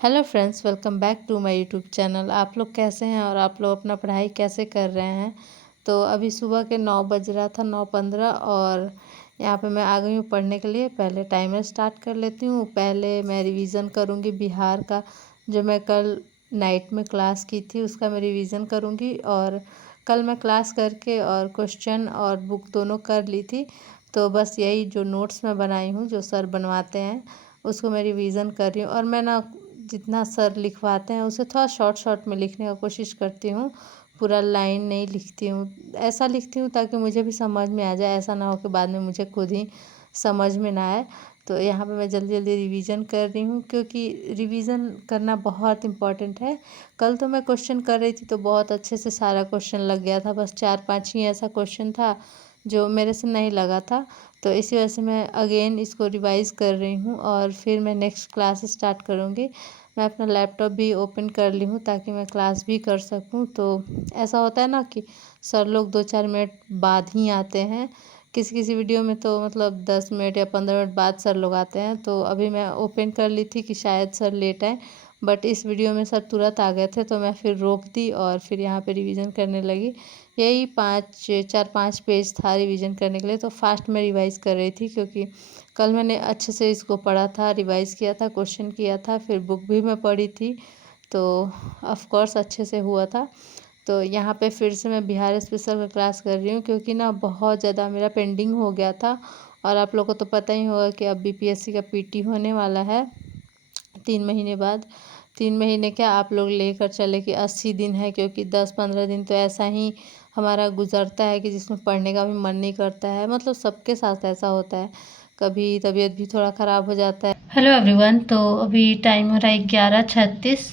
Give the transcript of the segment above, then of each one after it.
Hello friends, welcome back to my YouTube channel. आप लोग कैसे हैं और आप लोग अपना पढ़ाई कैसे कर रहे हैं। तो अभी सुबह के 9 बज रहा था, 9:15, और यहाँ पे मैं आ गई हूँ पढ़ने के लिए। पहले टाइमर स्टार्ट कर लेती हूँ। पहले मैं रिवीज़न करूँगी बिहार का, जो मैं कल नाइट में क्लास की थी उसका मैं रिवीज़न करूँगी। और कल मैं क्लास करके और क्वेश्चन और बुक दोनों कर ली थी। तो बस यही जो नोट्स मैं बनाई हूँ, जो सर बनवाते हैं, उसको मैं रिवीज़न कर रही हूँ। और मैं ना जितना सर लिखवाते हैं उसे थोड़ा शॉर्ट शॉर्ट में लिखने का कोशिश करती हूँ। पूरा लाइन नहीं लिखती हूँ, ऐसा लिखती हूँ ताकि मुझे भी समझ में आ जाए। ऐसा ना हो कि बाद में मुझे खुद ही समझ में ना आए। तो यहाँ पे मैं जल्दी जल्दी रिवीजन कर रही हूँ, क्योंकि रिवीजन करना बहुत इम्पॉर्टेंट है। कल तो मैं क्वेश्चन कर रही थी तो बहुत अच्छे से सारा क्वेश्चन लग गया था, बस 4-5 ही ऐसा क्वेश्चन था जो मेरे से नहीं लगा था। तो इसी वजह से मैं अगेन इसको रिवाइज़ कर रही हूँ और फिर मैं नेक्स्ट क्लास स्टार्ट करूँगी। मैं अपना लैपटॉप भी ओपन कर ली हूँ ताकि मैं क्लास भी कर सकूँ। तो ऐसा होता है ना कि सर लोग 2-4 मिनट बाद ही आते हैं। किसी किसी वीडियो में तो मतलब 10 मिनट या 15 मिनट बाद सर लोग आते हैं। तो अभी मैं ओपन कर ली थी कि शायद सर लेट आए, बट इस वीडियो में सर तुरंत आ गए थे। तो मैं फिर रोक दी और फिर यहाँ पे रिवीजन करने लगी। यही 4-5 पेज था रिवीजन करने के लिए। तो फास्ट में रिवाइज़ कर रही थी, क्योंकि कल मैंने अच्छे से इसको पढ़ा था, रिवाइज़ किया था, क्वेश्चन किया था, फिर बुक भी मैं पढ़ी थी। तो ऑफ़ कोर्स अच्छे से हुआ था। तो यहाँ पे फिर से मैं बिहार स्पेशल का क्लास कर रही हूँ, क्योंकि ना बहुत ज़्यादा मेरा पेंडिंग हो गया था। और आप लोगों को तो पता ही होगा कि अब बीपीएससी का पीटी होने वाला है 3 महीने बाद। 3 महीने क्या आप लोग लेकर चले कि 80 दिन है, क्योंकि 10-15 दिन तो ऐसा ही हमारा गुजरता है कि जिसमें पढ़ने का भी मन नहीं करता है। मतलब सबके साथ ऐसा होता है, कभी तबीयत भी थोड़ा ख़राब हो जाता है। हेलो एवरीवन, तो अभी टाइम हो रहा है 11:36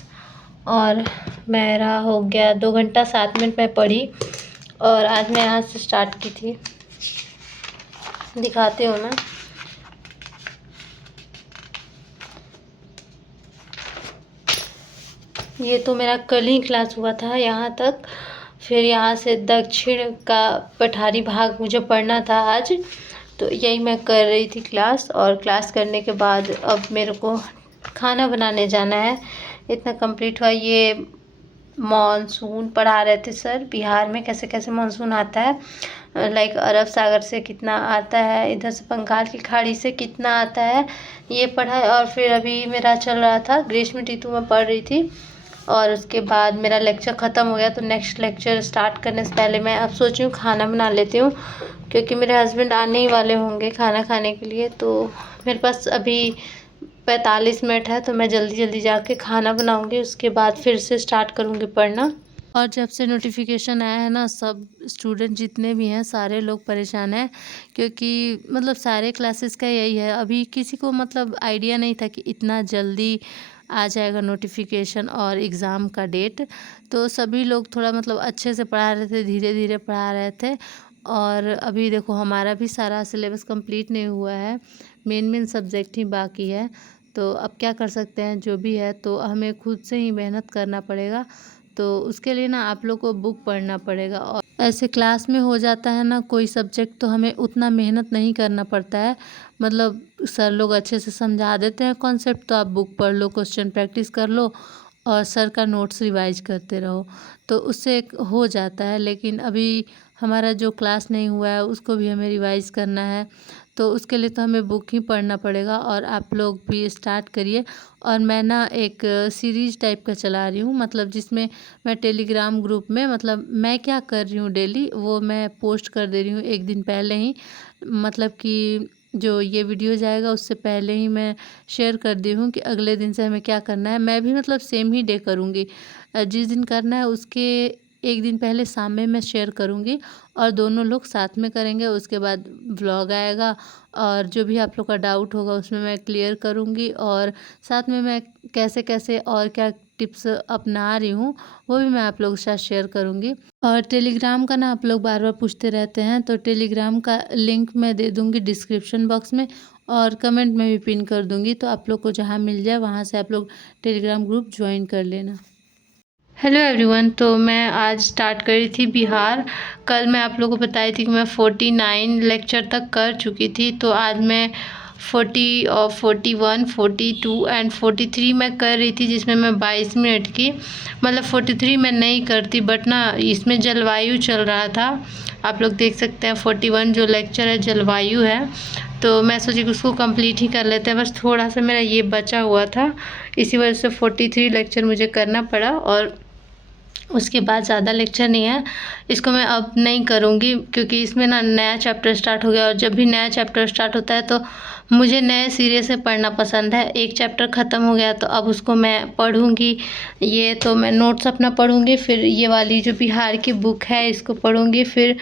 और मेरा हो गया 2 घंटा 7 मिनट मैं पढ़ी। और आज मैं यहाँ से स्टार्ट की थी, दिखाते हो ना। ये तो मेरा कल ही क्लास हुआ था यहाँ तक। फिर यहाँ से दक्षिण का पठारी भाग मुझे पढ़ना था आज। तो यही मैं कर रही थी क्लास, और क्लास करने के बाद अब मेरे को खाना बनाने जाना है। इतना कंप्लीट हुआ। ये मॉनसून पढ़ा रहे थे सर, बिहार में कैसे कैसे मॉनसून आता है। लाइक अरब सागर से कितना आता है, इधर से बंगाल की खाड़ी से कितना आता है, ये पढ़ा है। और फिर अभी मेरा चल रहा था ग्रीष्म ऋतु में पढ़ रही थी। और उसके बाद मेरा लेक्चर ख़त्म हो गया, तो नेक्स्ट लेक्चर स्टार्ट करने से पहले मैं अब सोच रही हूँ खाना बना लेती हूँ, क्योंकि मेरे हस्बैंड आने ही वाले होंगे खाना खाने के लिए। तो मेरे पास अभी 45 मिनट है, तो मैं जल्दी जल्दी जाके खाना बनाऊँगी, उसके बाद फिर से स्टार्ट करूँगी पढ़ना। और जब से नोटिफिकेशन आया है ना, सब स्टूडेंट जितने भी हैं सारे लोग परेशान हैं, क्योंकि मतलब सारे क्लासेस का यही है। अभी किसी को मतलब आइडिया नहीं था कि इतना जल्दी आ जाएगा नोटिफिकेशन और एग्ज़ाम का डेट। तो सभी लोग थोड़ा मतलब अच्छे से पढ़ा रहे थे, धीरे धीरे पढ़ा रहे थे। और अभी देखो हमारा भी सारा सिलेबस कंप्लीट नहीं हुआ है, मेन मेन सब्जेक्ट ही बाकी है। तो अब क्या कर सकते हैं, जो भी है तो हमें खुद से ही मेहनत करना पड़ेगा। तो उसके लिए ना आप लोग को बुक पढ़ना पड़ेगा। और ऐसे क्लास में हो जाता है ना, कोई सब्जेक्ट तो हमें उतना मेहनत नहीं करना पड़ता है। मतलब सर लोग अच्छे से समझा देते हैं कॉन्सेप्ट, तो आप बुक पढ़ लो, क्वेश्चन प्रैक्टिस कर लो और सर का नोट्स रिवाइज करते रहो, तो उससे हो जाता है। लेकिन अभी हमारा जो क्लास नहीं हुआ है उसको भी हमें रिवाइज करना है, तो उसके लिए तो हमें बुक ही पढ़ना पड़ेगा। और आप लोग भी स्टार्ट करिए। और मैं ना एक सीरीज़ टाइप का चला रही हूँ, मतलब जिसमें मैं टेलीग्राम ग्रुप में मतलब मैं क्या कर रही हूँ डेली वो मैं पोस्ट कर दे रही हूँ एक दिन पहले ही। मतलब कि जो ये वीडियो जाएगा उससे पहले ही मैं शेयर कर दी हूँ कि अगले दिन से हमें क्या करना है। मैं भी मतलब सेम ही डे करूँगी, जिस दिन करना है उसके एक दिन पहले शाम में मैं शेयर करूँगी, और दोनों लोग साथ में करेंगे। उसके बाद व्लॉग आएगा, और जो भी आप लोग का डाउट होगा उसमें मैं क्लियर करूँगी। और साथ में मैं कैसे कैसे और क्या टिप्स अपना रही हूँ वो भी मैं आप लोगों के साथ शेयर करूँगी। और टेलीग्राम का ना आप लोग बार बार पूछते रहते हैं, तो टेलीग्राम का लिंक मैं दे दूँगी डिस्क्रिप्शन बॉक्स में, और कमेंट में भी पिन कर दूँगी। तो आप लोग को जहाँ मिल जाए वहाँ से आप लोग टेलीग्राम ग्रुप ज्वाइन कर लेना। हेलो एवरीवन, तो मैं आज स्टार्ट करी थी बिहार। कल मैं आप लोगों को बताई थी कि मैं 49 लेक्चर तक कर चुकी थी। तो आज मैं 40 और 41, 42 एंड 43 मैं कर रही थी, जिसमें मैं 22 मिनट की, मतलब 43 मैं नहीं करती, बट ना इसमें जलवायु चल रहा था। आप लोग देख सकते हैं 41 जो लेक्चर है जलवायु है, तो मैं सोची कि उसको कंप्लीट ही कर लेते हैं। बस थोड़ा सा मेरा ये बचा हुआ था, इसी वजह से 43 लेक्चर मुझे करना पड़ा, और उसके बाद ज़्यादा लेक्चर नहीं है। इसको मैं अब नहीं करूँगी, क्योंकि इसमें ना नया चैप्टर स्टार्ट हो गया, और जब भी नया चैप्टर स्टार्ट होता है तो मुझे नए सिरे से पढ़ना पसंद है। एक चैप्टर ख़त्म हो गया तो अब उसको मैं पढ़ूँगी। ये तो मैं नोट्स अपना पढ़ूँगी, फिर ये वाली जो बिहार की बुक है इसको पढ़ूँगी, फिर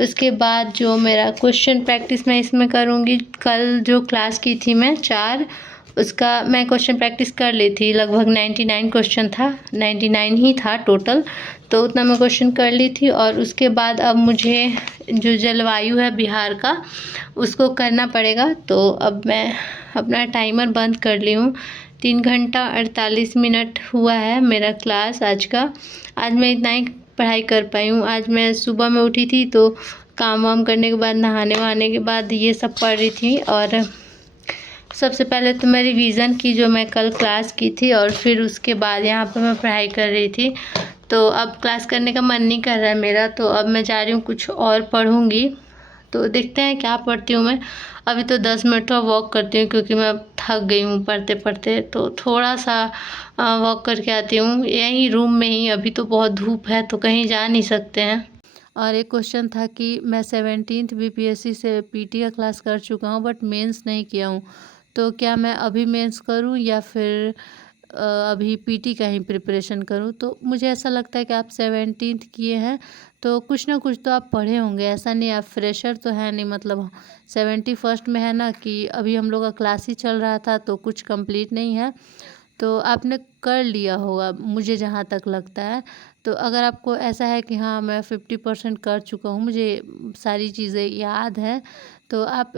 उसके बाद जो मेरा क्वेश्चन प्रैक्टिस मैं इसमें करूँगी। कल जो क्लास की थी मैं 4, उसका मैं क्वेश्चन प्रैक्टिस कर ली थी। लगभग 99 क्वेश्चन था, 99 ही था टोटल, तो उतना मैं क्वेश्चन कर ली थी। और उसके बाद अब मुझे जो जलवायु है बिहार का उसको करना पड़ेगा। तो अब मैं अपना टाइमर बंद कर ली हूँ। 3 घंटा 48 मिनट हुआ है मेरा क्लास आज का। आज मैं इतना ही पढ़ाई कर पाई हूँ। आज मैं सुबह में उठी थी, तो काम वाम करने के बाद, नहाने वहाने के बाद ये सब पढ़ रही थी। और सबसे पहले तो मैं रिवीज़न की जो मैं कल क्लास की थी, और फिर उसके बाद यहाँ पे मैं पढ़ाई कर रही थी। तो अब क्लास करने का मन नहीं कर रहा है मेरा, तो अब मैं जा रही हूँ कुछ और पढ़ूँगी। तो देखते हैं क्या पढ़ती हूँ मैं। अभी तो 10 मिनट का वॉक करती हूँ, क्योंकि मैं थक गई हूँ पढ़ते पढ़ते, तो थोड़ा सा वॉक करके आती हूँ यहीं रूम में ही। अभी तो बहुत धूप है तो कहीं जा नहीं सकते हैं। और एक क्वेश्चन था कि मैं 17th बीपीएससी से पीटी का क्लास कर चुका हूँ, बट मेंस नहीं किया हूँ, तो क्या मैं अभी मेंस करूँ या फिर अभी पीटी का ही प्रिपरेशन करूँ। तो मुझे ऐसा लगता है कि आप 17th किए हैं तो कुछ ना कुछ तो आप पढ़े होंगे, ऐसा नहीं आप फ्रेशर तो है नहीं, मतलब 71st में है ना, कि अभी हम लोग का क्लास ही चल रहा था तो कुछ कंप्लीट नहीं है, तो आपने कर लिया होगा मुझे जहाँ तक लगता है। तो अगर आपको ऐसा है कि हाँ मैं 50% कर चुका हूँ, मुझे सारी चीज़ें याद हैं, तो आप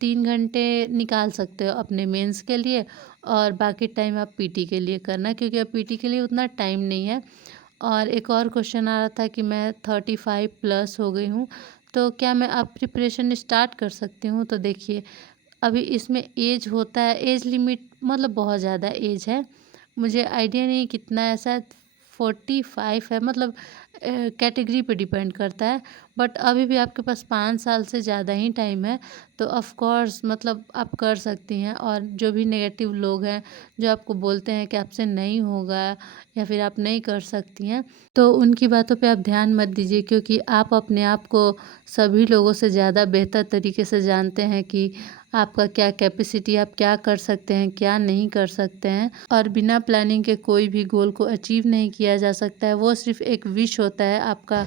3 घंटे निकाल सकते हो अपने मेंस के लिए, और बाकी टाइम आप पीटी के लिए करना, क्योंकि अब पीटी के लिए उतना टाइम नहीं है। और एक और क्वेश्चन आ रहा था कि मैं 35 प्लस हो गई हूँ, तो क्या मैं अब प्रिपरेशन स्टार्ट कर सकती हूँ। तो देखिए अभी इसमें एज होता है, एज लिमिट मतलब बहुत ज़्यादा एज है, मुझे आइडिया नहीं कितना है, शायद 45 है, मतलब कैटेगरी पे डिपेंड करता है। बट अभी भी आपके पास 5 साल से ज़्यादा ही टाइम है, तो ऑफ़ कोर्स मतलब आप कर सकती हैं। और जो भी नेगेटिव लोग हैं जो आपको बोलते हैं कि आपसे नहीं होगा या फिर आप नहीं कर सकती हैं, तो उनकी बातों पे आप ध्यान मत दीजिए, क्योंकि आप अपने आप को सभी लोगों से ज़्यादा बेहतर तरीके से जानते हैं कि आपका क्या कैपेसिटी, आप क्या कर सकते हैं क्या नहीं कर सकते हैं। और बिना प्लानिंग के कोई भी गोल को अचीव नहीं किया जा सकता है, वो सिर्फ एक विश होता है, आपका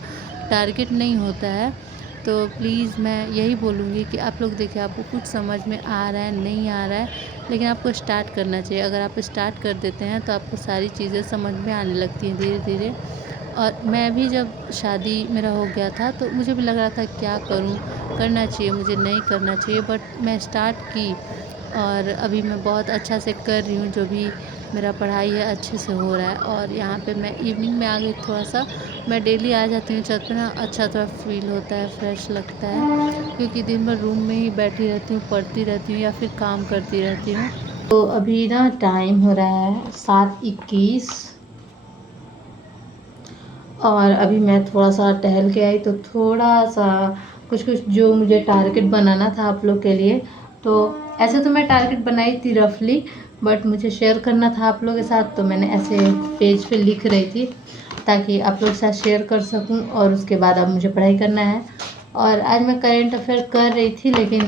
टारगेट नहीं होता है। तो प्लीज़ मैं यही बोलूँगी कि आप लोग देखिए आपको कुछ समझ में आ रहा है नहीं आ रहा है, लेकिन आपको स्टार्ट करना चाहिए। अगर आप स्टार्ट कर देते हैं तो आपको सारी चीज़ें समझ में आने लगती हैं धीरे धीरे। और मैं भी जब शादी मेरा हो गया था तो मुझे भी लग रहा था क्या करूं, करना चाहिए मुझे नहीं करना चाहिए, बट मैं स्टार्ट की, और अभी मैं बहुत अच्छा से कर रही हूँ। जो भी मेरा पढ़ाई है अच्छे से हो रहा है। और यहाँ पे मैं इवनिंग में आ गई थोड़ा सा, मैं डेली आ जाती हूँ छत पे ना, अच्छा थोड़ा फील होता है, फ्रेश लगता है, क्योंकि दिन भर रूम में ही बैठी रहती हूँ, पढ़ती रहती हूँ या फिर काम करती रहती हूँ। तो अभी ना टाइम हो रहा है 7:21, और अभी मैं थोड़ा सा टहल के आई, तो थोड़ा सा कुछ कुछ जो मुझे टारगेट बनाना था आप लोग के लिए, तो ऐसे तो मैं टारगेट बनाई थी रफली, बट मुझे शेयर करना था आप लोगों के साथ, तो मैंने ऐसे पेज पे लिख रही थी ताकि आप लोग के साथ शेयर कर सकूं। और उसके बाद अब मुझे पढ़ाई करना है। और आज मैं करेंट अफेयर कर रही थी, लेकिन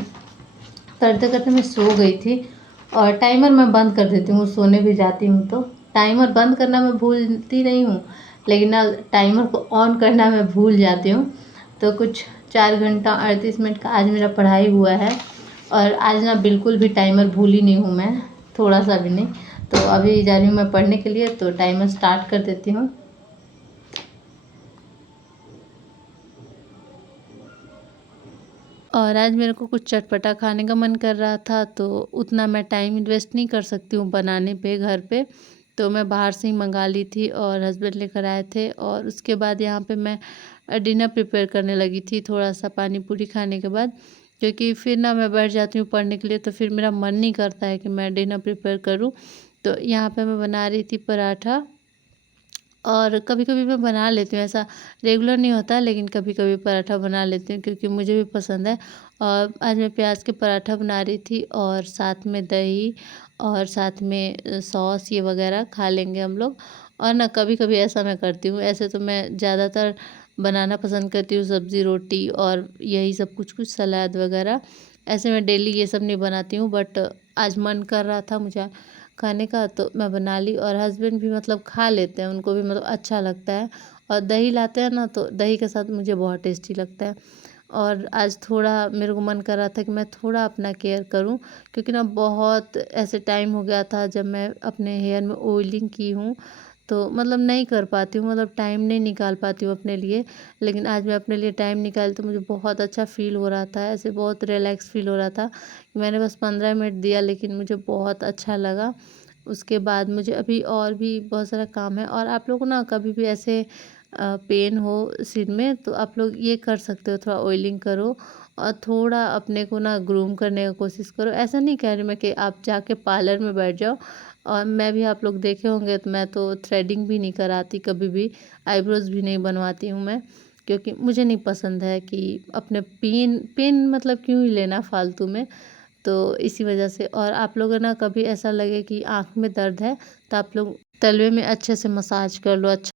करते करते मैं सो गई थी, और टाइमर मैं बंद कर देती हूँ, सोने भी जाती हूँ तो टाइमर बंद करना मैं भूलती नहीं हूँ, लेकिन ना टाइमर को ऑन करना मैं भूल जाती हूँ। तो कुछ 4 घंटा 38 मिनट का आज मेरा पढ़ाई हुआ है, और आज ना बिल्कुल भी टाइमर भूली नहीं हूँ मैं, थोड़ा सा भी नहीं। तो अभी जा रही हूँ मैं पढ़ने के लिए, तो टाइमर स्टार्ट कर देती हूँ। और आज मेरे को कुछ चटपटा खाने का मन कर रहा था, तो उतना मैं टाइम इन्वेस्ट नहीं कर सकती हूँ बनाने पे घर पे, तो मैं बाहर से ही मंगा ली थी और हस्बैंड लेकर आए थे। और उसके बाद यहाँ पे मैं डिनर प्रिपेयर करने लगी थी थोड़ा सा पानी पूरी खाने के बाद। क्योंकि फिर ना मैं बैठ जाती हूँ पढ़ने के लिए, तो फिर मेरा मन नहीं करता है कि मैं डिनर प्रिपेयर करूँ। तो यहाँ पे मैं बना रही थी पराठा, और कभी-कभी मैं बना लेती हूँ, ऐसा रेगुलर नहीं होता, लेकिन कभी-कभी पराठा बना लेती हूँ क्योंकि मुझे भी पसंद है। और आज मैं प्याज के पराठा बना रही थी, और साथ में दही, और साथ में सॉस ये वगैरह खा लेंगे हम लोग। और ना कभी-कभी ऐसा मैं करती हूँ, ऐसे तो मैं ज़्यादातर बनाना पसंद करती हूँ सब्ज़ी, रोटी और यही सब कुछ-कुछ सलाद वगैरह। ऐसे मैं डेली ये सब नहीं बनाती हूँ, बट आज मन कर रहा था मुझे खाने का, तो मैं बना ली। और हस्बैंड भी मतलब खा लेते हैं, उनको भी मतलब अच्छा लगता है। और दही लाते हैं ना, तो दही के साथ मुझे बहुत टेस्टी लगता है। और आज थोड़ा मेरे को मन कर रहा था कि मैं थोड़ा अपना केयर करूं, क्योंकि ना बहुत ऐसे टाइम हो गया था जब मैं अपने हेयर में ऑयलिंग की हूँ, तो मतलब नहीं कर पाती हूँ, मतलब टाइम नहीं निकाल पाती हूँ अपने लिए। लेकिन आज मैं अपने लिए टाइम निकाली तो मुझे बहुत अच्छा फ़ील हो रहा था, ऐसे बहुत रिलैक्स फ़ील हो रहा था। मैंने बस 15 मिनट दिया, लेकिन मुझे बहुत अच्छा लगा। उसके बाद मुझे अभी और भी बहुत सारा काम है। और आप लोग को ना कभी भी ऐसे पेन हो सिर में, तो आप लोग ये कर सकते हो, थोड़ा ऑयलिंग करो और थोड़ा अपने को ना ग्रूम करने का कोशिश करो। ऐसा नहीं कह रही मैं कि आप जाके पार्लर में बैठ जाओ। और मैं भी, आप लोग देखे होंगे, तो मैं तो थ्रेडिंग भी नहीं कराती कभी भी, आईब्रोज़ भी नहीं बनवाती हूँ मैं, क्योंकि मुझे नहीं पसंद है कि अपने पेन पेन मतलब क्यों ही लेना फालतू में। तो इसी वजह से। और आप लोगों ना कभी ऐसा लगे कि आँख में दर्द है, तो आप लोग तलवे में अच्छे से मसाज कर लो, अच्छा